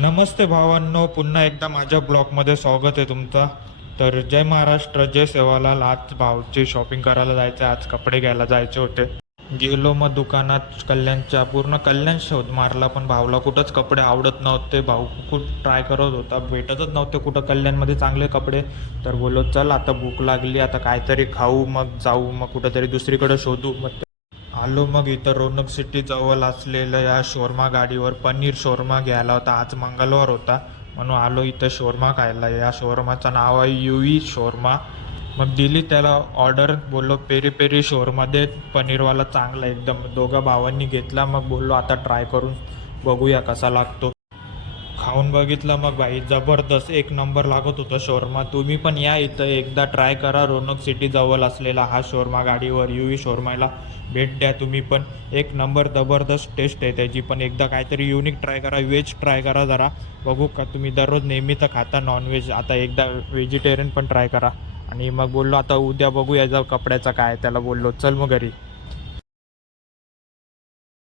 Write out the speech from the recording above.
नमस्ते भावांनो, पुन्हा एकदा माझ्या ब्लॉगमध्ये स्वागत आहे तुमचं. तर जय महाराष्ट्र, जय सेवालाल. आज भाऊची शॉपिंग करायला जायचं, आज कपडे घ्यायला जायचे होते. गेलो मग दुकानात कल्याणच्या, पूर्ण कल्याण शोध मारला, पण भाऊला कुठंच कपडे आवडत नव्हते. भाऊ खूप ट्राय करत होता, भेटतच नव्हते कुठं कल्याणमध्ये चांगले कपडे. तर बोललो चल आता भूक लागली, आता काहीतरी खाऊ, मग जाऊ, मग कुठंतरी दुसरीकडे शोधू. मग आलो मग इथं रोनक सिटी जवळ असलेल्या या शोरमा गाडीवर पनीर शोरमा घ्यायला होता. आज मंगळवार होता म्हणून आलो इथं शोरमा खायला. या शोरमाचं नाव आहे युई शोरमा. मग दिली त्याला ऑर्डर, बोललो पेरी पेरी शोरमा दे, पनीरवाला चांगला एकदम. दोघा भावांनी घेतला. मग बोललो आता ट्राय करून बघूया कसा लागतो. खाऊन बघितलं मग भाई, जबरदस्त, एक नंबर लागत होता शोरमा. तुम्ही पण या इथं एकदा ट्राय करा. रोनक सिटी जवळ असलेला हा शोरमा गाडीवर युई शोरमाला भेट द्या तुम्ही पण. एक नंबर जबरदस्त टेस्ट आहे त्याची पण. एकदा काहीतरी युनिक ट्राय करा, व्हेज ट्राय करा जरा. बघू का, तुम्ही दररोज नेहमी तर खाता नॉनव्हेज, आता एकदा व्हेजिटेरियन पण ट्राय करा. आणि मग बोललो आता उद्या बघू याचा कपड्याचा काय, त्याला बोललो चल मग घरी.